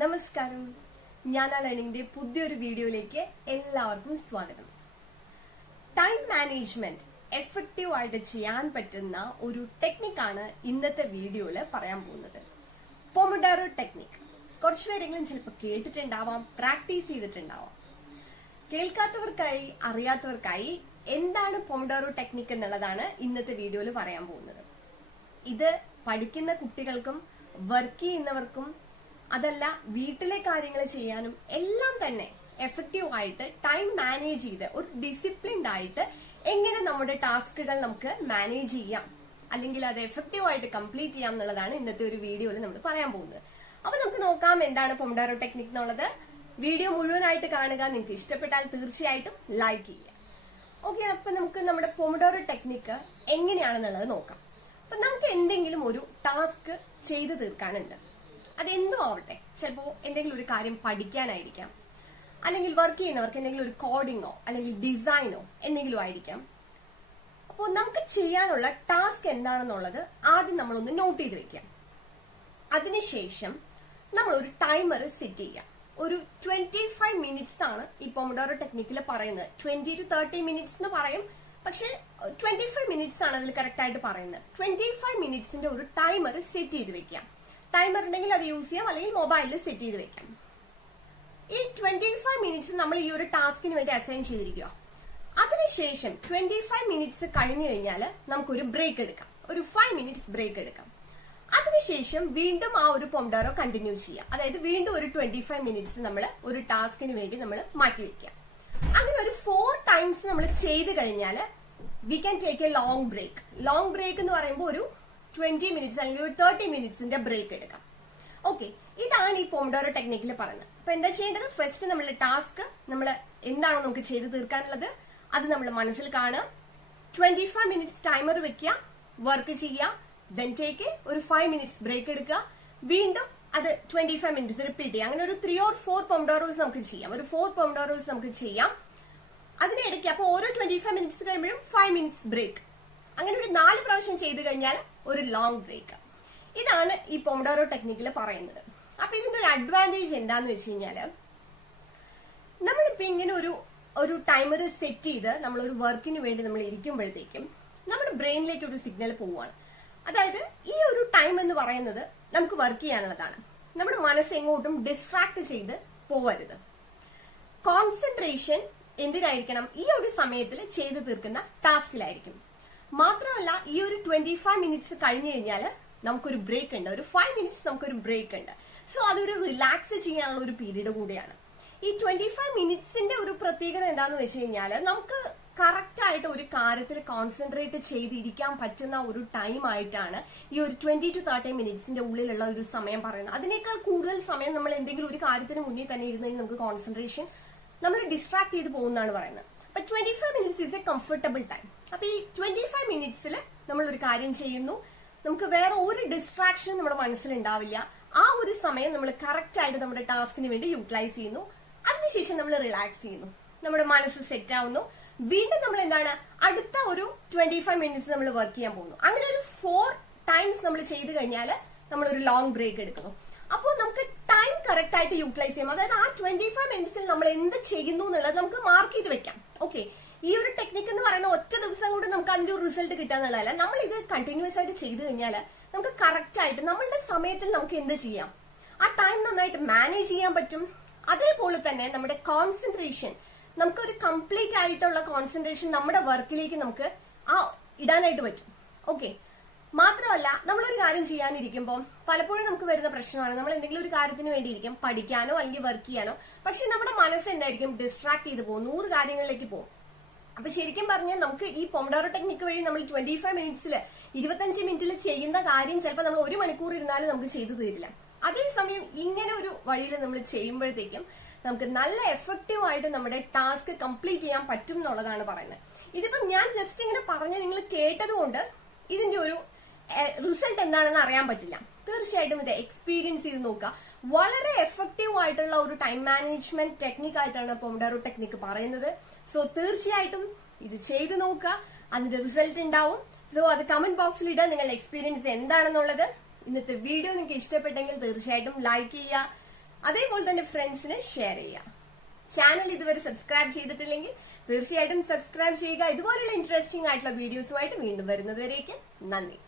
നമസ്കാരം, ഞാൻ ലേണിംഗിന്റെ പുതിയൊരു വീഡിയോയിലേക്ക് എല്ലാവർക്കും സ്വാഗതം. ടൈം മാനേജ്മെന്റ് എഫക്റ്റീവ് ആയിട്ട് ചെയ്യാൻ പറ്റുന്ന ഒരു ടെക്നിക്കാണ് ഇന്നത്തെ വീഡിയോയിൽ പറയാൻ പോകുന്നത്. Pomodoro technique. കുറച്ചുപേരെങ്കിലും ചിലപ്പോൾ കേട്ടിട്ടുണ്ടാവാം, പ്രാക്ടീസ് ചെയ്തിട്ടുണ്ടാവാം. കേൾക്കാത്തവർക്കായി, അറിയാത്തവർക്കായി എന്താണ് പൊമഡോറോ ടെക്നിക് എന്നുള്ളതാണ് ഇന്നത്തെ വീഡിയോയിൽ പറയാൻ പോകുന്നത്. ഇത് പഠിക്കുന്ന കുട്ടികൾക്കും വർക്ക് ചെയ്യുന്നവർക്കും അതല്ല വീട്ടിലെ കാര്യങ്ങൾ ചെയ്യാനും എല്ലാം തന്നെ എഫക്റ്റീവ് ആയിട്ട് ടൈം മാനേജ് ചെയ്ത് ഒരു ഡിസിപ്ലിൻഡ് ആയിട്ട് എങ്ങനെ നമ്മുടെ ടാസ്കുകൾ നമുക്ക് മാനേജ് ചെയ്യാം, അല്ലെങ്കിൽ അത് എഫക്റ്റീവ് ആയിട്ട് കംപ്ലീറ്റ് ചെയ്യാം എന്നുള്ളതാണ് ഇന്നത്തെ ഒരു വീഡിയോയിൽ നമ്മൾ പറയാൻ പോകുന്നത്. അപ്പൊ നമുക്ക് നോക്കാം എന്താണ് പൊമഡോറോ ടെക്നിക് എന്നുള്ളത്. വീഡിയോ മുഴുവനായിട്ട് കാണുക. നിങ്ങൾക്ക് ഇഷ്ടപ്പെട്ടാൽ തീർച്ചയായിട്ടും ലൈക്ക് ചെയ്യുക. ഓക്കെ, അപ്പൊ നമുക്ക് നമ്മുടെ പൊമഡോറോ ടെക്നിക്ക് എങ്ങനെയാണെന്നുള്ളത് നോക്കാം. അപ്പൊ നമുക്ക് എന്തെങ്കിലും ഒരു ടാസ്ക് ചെയ്തു തീർക്കാനുണ്ട്. അതെന്തും ആവട്ടെ. ചിലപ്പോ എന്തെങ്കിലും ഒരു കാര്യം പഠിക്കാനായിരിക്കാം, അല്ലെങ്കിൽ വർക്ക് ചെയ്യുന്നവർക്ക് എന്തെങ്കിലും ഒരു കോഡിങ്ങോ അല്ലെങ്കിൽ ഡിസൈനോ എന്തെങ്കിലും ആയിരിക്കാം. അപ്പോൾ നമുക്ക് ചെയ്യാനുള്ള ടാസ്ക് എന്താണെന്നുള്ളത് ആദ്യം നമ്മളൊന്ന് നോട്ട് ചെയ്ത് വെക്കാം. അതിനുശേഷം നമ്മൾ ഒരു ടൈമർ സെറ്റ് ചെയ്യാം. ഒരു 25 മിനിറ്റ്സ് ആണ് ഈ പൊമഡോറോ ടെക്നിക്കിൽ പറയുന്നത്. 20 to 30 മിനിറ്റ്സ് എന്ന് പറയും, പക്ഷെ 25 മിനിറ്റ്സ് ആണ് അതിൽ കറക്റ്റ് ആയിട്ട് പറയുന്നത്. 25 മിനിറ്റ്സിന്റെ ഒരു ടൈമർ സെറ്റ് ചെയ്ത് വെക്കാം. ടൈമർ ഉണ്ടെങ്കിൽ അത് യൂസ് ചെയ്യാം, അല്ലെങ്കിൽ മൊബൈലിൽ സെറ്റ് ചെയ്ത് വെക്കാം. ഈ 25 മിനിറ്റ്സ് നമ്മൾ ഈ ഒരു ടാസ്കിന് വേണ്ടി അസൈൻ ചെയ്തിരിക്കുക. അതിനുശേഷം 25 മിനിറ്റ്സ് കഴിഞ്ഞു കഴിഞ്ഞാൽ നമുക്കൊരു ബ്രേക്ക് എടുക്കാം. ഒരു 5 മിനിറ്റ്സ് ബ്രേക്ക് എടുക്കാം. അതിനുശേഷം വീണ്ടും ആ ഒരു പൊമഡോറോ കണ്ടിന്യൂ ചെയ്യാം. അതായത് വീണ്ടും ഒരു 25 മിനിറ്റ്സ് നമ്മൾ ഒരു ടാസ്കിന് വേണ്ടി നമ്മൾ മാറ്റിവെക്കാം. അങ്ങനെ ഒരു 4 ടൈംസ് നമ്മൾ ചെയ്ത് കഴിഞ്ഞാൽ we can take a long break. Long break എന്ന് പറയുമ്പോൾ ഒരു 20 മിനിറ്റ്സ് അല്ലെങ്കിൽ ഒരു 30 മിനിറ്റ്സിന്റെ ബ്രേക്ക് എടുക്കാം. ഓക്കെ, ഇതാണ് ഈ പൊമഡോറോ ടെക്നിക്കിൽ പറയുന്നത്. അപ്പൊ എന്താ ചെയ്യേണ്ടത്? ഫസ്റ്റ് നമ്മൾ ടാസ്ക് നമ്മൾ എന്താണോ നമുക്ക് ചെയ്ത് തീർക്കാനുള്ളത് അത് നമ്മൾ മനസ്സിൽ കാണുക. 25 മിനിറ്റ്സ് ടൈമർ വെക്കുക, വർക്ക് ചെയ്യുക. ദെൻ ടേക്ക് ഒരു 5 മിനിറ്റ്സ് ബ്രേക്ക് എടുക്കുക. വീണ്ടും അത് 25 മിനിറ്റ്സ് റിപ്പീറ്റ് ചെയ്യുക. അങ്ങനെ ഒരു 3 or 4 പൊമഡോറോസ് നമുക്ക് ചെയ്യാം. ഒരു 4 പൊമഡോറോസ് നമുക്ക് ചെയ്യാം. അതിനിടയ്ക്ക് അപ്പൊ ഓരോ 25 മിനിറ്റ്സ് കഴിയുമ്പോഴും 5 മിനിറ്റ്സ് ബ്രേക്ക്. അങ്ങനെ ഒരു 4 പ്രാവശ്യം ചെയ്ത് കഴിഞ്ഞാൽ ഒരു ലോങ് ബ്രേക്ക്. ഇതാണ് ഈ പൊമഡോറോ ടെക്നിക്കിൽ പറയുന്നത്. അപ്പൊ ഇതിന്റെ ഒരു അഡ്വാൻറ്റേജ് എന്താന്ന് വെച്ച് കഴിഞ്ഞാല്, നമ്മളിപ്പോ ഇങ്ങനെ ഒരു ടൈമർ സെറ്റ് ചെയ്ത് നമ്മൾ ഒരു വർക്കിന് വേണ്ടി നമ്മൾ ഇരിക്കുമ്പോഴത്തേക്കും നമ്മുടെ ബ്രെയിനിലേക്ക് ഒരു സിഗ്നൽ പോവുകയാണ്. അതായത് ഈ ഒരു ടൈം എന്ന് പറയുന്നത് നമുക്ക് വർക്ക് ചെയ്യാനുള്ളതാണ്. നമ്മുടെ മനസ്സ് എങ്ങോട്ടും ഡിസ്ട്രാക്ട് ചെയ്ത് പോവരുത്. കോൺസെൻട്രേഷൻ എന്തിനായിരിക്കണം? ഈ ഒരു സമയത്തിൽ ചെയ്തു തീർക്കുന്ന ടാസ്കിലായിരിക്കും. മാത്രമല്ല, ഈ ഒരു 25 മിനിറ്റ്സ് കഴിഞ്ഞു കഴിഞ്ഞാൽ നമുക്കൊരു ബ്രേക്ക് ഉണ്ട്. ഒരു 5 മിനിറ്റ്സ് നമുക്കൊരു ബ്രേക്ക് ഉണ്ട്. സോ അതൊരു റിലാക്സ് ചെയ്യാനുള്ള ഒരു പീരീഡ് കൂടിയാണ്. ഈ 25 മിനിറ്റ്സിന്റെ ഒരു പ്രത്യേകത എന്താന്ന് വെച്ച് കഴിഞ്ഞാൽ, നമുക്ക് കറക്റ്റ് ആയിട്ട് ഒരു കാര്യത്തിൽ കോൺസെൻട്രേറ്റ് ചെയ്തിരിക്കാൻ പറ്റുന്ന ഒരു ടൈം ആയിട്ടാണ് ഈ ഒരു 20 to 30 മിനിറ്റ്സിന്റെ ഉള്ളിലുള്ള ഒരു സമയം പറയുന്നത്. അതിനേക്കാൾ കൂടുതൽ സമയം നമ്മൾ എന്തെങ്കിലും ഒരു കാര്യത്തിന് മുന്നിൽ തന്നെ ഇരുന്നെങ്കിൽ നമുക്ക് കോൺസെൻട്രേഷൻ നമ്മൾ ഡിസ്ട്രാക്ട് ചെയ്ത് പോകുന്നതാണ് പറയുന്നത്. അപ്പൊ 25 minutes is A comfortable time. അപ്പൊ ഈ 25 മിനിറ്റ്സിൽ നമ്മൾ ഒരു കാര്യം ചെയ്യുന്നു, നമുക്ക് വേറെ ഒരു ഡിസ്ട്രാക്ഷൻ നമ്മുടെ മനസ്സിലുണ്ടാവില്ല. ആ ഒരു സമയം നമ്മൾ കറക്റ്റ് ആയിട്ട് നമ്മുടെ ടാസ്കിന് വേണ്ടി യൂട്ടിലൈസ് ചെയ്യുന്നു. അതിനുശേഷം നമ്മൾ റിലാക്സ് ചെയ്യുന്നു, നമ്മുടെ മനസ്സ് സെറ്റ് ആവുന്നു. വീണ്ടും നമ്മൾ എന്താണ് അടുത്ത ഒരു 25 മിനിറ്റ്സ് നമ്മൾ വർക്ക് ചെയ്യാൻ പോകുന്നു. അങ്ങനെ ഒരു 4 ടൈംസ് നമ്മൾ ചെയ്ത് കഴിഞ്ഞാൽ നമ്മൾ ഒരു ലോങ് ബ്രേക്ക് എടുക്കുന്നു. അപ്പോൾ നമുക്ക് ടൈം കറക്റ്റ് ആയിട്ട് യൂട്ടിലൈസ് ചെയ്യാം. അതായത് ആ 25 മിനിറ്റ്സിൽ നമ്മൾ എന്ത് ചെയ്യുന്നു എന്നുള്ളത് നമുക്ക് മാർക്ക് ചെയ്ത് വെക്കാം. ഓക്കെ, ഈ ഒരു ടെക്നിക്ക് എന്ന് പറയുന്ന ഒറ്റ ദിവസം കൊണ്ട് നമുക്ക് അതിന്റെ ഒരു റിസൾട്ട് കിട്ടാന്നുള്ളതല്ല. നമ്മൾ ഇത് കണ്ടിന്യൂസ് ആയിട്ട് ചെയ്ത് കഴിഞ്ഞാൽ നമുക്ക് കറക്റ്റ് ആയിട്ട് നമ്മളുടെ സമയത്തിൽ നമുക്ക് എന്ത് ചെയ്യാം, ആ ടൈം നന്നായിട്ട് മാനേജ് ചെയ്യാൻ പറ്റും. അതേപോലെ തന്നെ നമ്മുടെ കോൺസെൻട്രേഷൻ, നമുക്കൊരു കംപ്ലീറ്റ് ആയിട്ടുള്ള കോൺസെൻട്രേഷൻ നമ്മുടെ വർക്കിലേക്ക് നമുക്ക് ഇടാനായിട്ട് പറ്റും. ഓക്കെ, മാത്രമല്ല നമ്മളൊരു കാര്യം ചെയ്യാനിരിക്കുമ്പോൾ പലപ്പോഴും നമുക്ക് വരുന്ന പ്രശ്നമാണ്, നമ്മൾ എന്തെങ്കിലും ഒരു കാര്യത്തിന് വേണ്ടിയിരിക്കും, പഠിക്കാനോ അല്ലെങ്കിൽ വർക്ക് ചെയ്യാനോ, പക്ഷെ നമ്മുടെ മനസ്സ് എന്തായിരിക്കും ഡിസ്ട്രാക്ട് ചെയ്ത് പോകും, 100 കാര്യങ്ങളിലേക്ക് പോകും. അപ്പൊ ശരിക്കും പറഞ്ഞാൽ നമുക്ക് ഈ പൊമഡോറോ ടെക്നിക്ക് വഴി നമ്മൾ 25 മിനിറ്റ്സിൽ 25 മിനിറ്റിൽ ചെയ്യുന്ന കാര്യം ചിലപ്പോൾ നമ്മൾ 1 മണിക്കൂർ ഇരുന്നാലും നമുക്ക് ചെയ്തു തീരില്ല. അതേസമയം ഇങ്ങനെ ഒരു വഴിയിൽ നമ്മൾ ചെയ്യുമ്പോഴത്തേക്കും നമുക്ക് നല്ല എഫക്റ്റീവ് ആയിട്ട് നമ്മുടെ ടാസ്ക് കംപ്ലീറ്റ് ചെയ്യാൻ പറ്റും എന്നുള്ളതാണ് പറയുന്നത്. ഇതിപ്പം ഞാൻ ജസ്റ്റ് ഇങ്ങനെ പറഞ്ഞ് നിങ്ങൾ കേട്ടതുകൊണ്ട് ഇതിന്റെ ഒരു റിസൾട്ട് എന്താണെന്ന് അറിയാൻ പറ്റില്ല. തീർച്ചയായിട്ടും ഇത് എക്സ്പീരിയൻസ് ചെയ്ത് നോക്കുക. വളരെ എഫക്റ്റീവ് ആയിട്ടുള്ള ഒരു ടൈം മാനേജ്മെന്റ് ടെക്നിക് ആയിട്ടാണ് പൊമഡോറോ ടെക്നിക്ക് പറയുന്നത്. സോ തീർച്ചയായിട്ടും ഇത് ചെയ്ത് നോക്കുക, അതിന്റെ റിസൾട്ട് ഉണ്ടാവും. സോ അത് കമന്റ് ബോക്സിൽ ഇടുക നിങ്ങളുടെ എക്സ്പീരിയൻസ് എന്താണെന്നുള്ളത്. ഇന്നത്തെ വീഡിയോ നിങ്ങൾക്ക് ഇഷ്ടപ്പെട്ടെങ്കിൽ തീർച്ചയായിട്ടും ലൈക്ക് ചെയ്യുക, അതേപോലെ തന്നെ ഫ്രണ്ട്സിന് ഷെയർ ചെയ്യുക. ചാനൽ ഇതുവരെ സബ്സ്ക്രൈബ് ചെയ്തിട്ടില്ലെങ്കിൽ തീർച്ചയായിട്ടും സബ്സ്ക്രൈബ് ചെയ്യുക. ഇതുപോലുള്ള ഇൻട്രസ്റ്റിംഗ് ആയിട്ടുള്ള വീഡിയോസുമായിട്ട് വീണ്ടും വരുന്നതുവരേക്കും നന്ദി.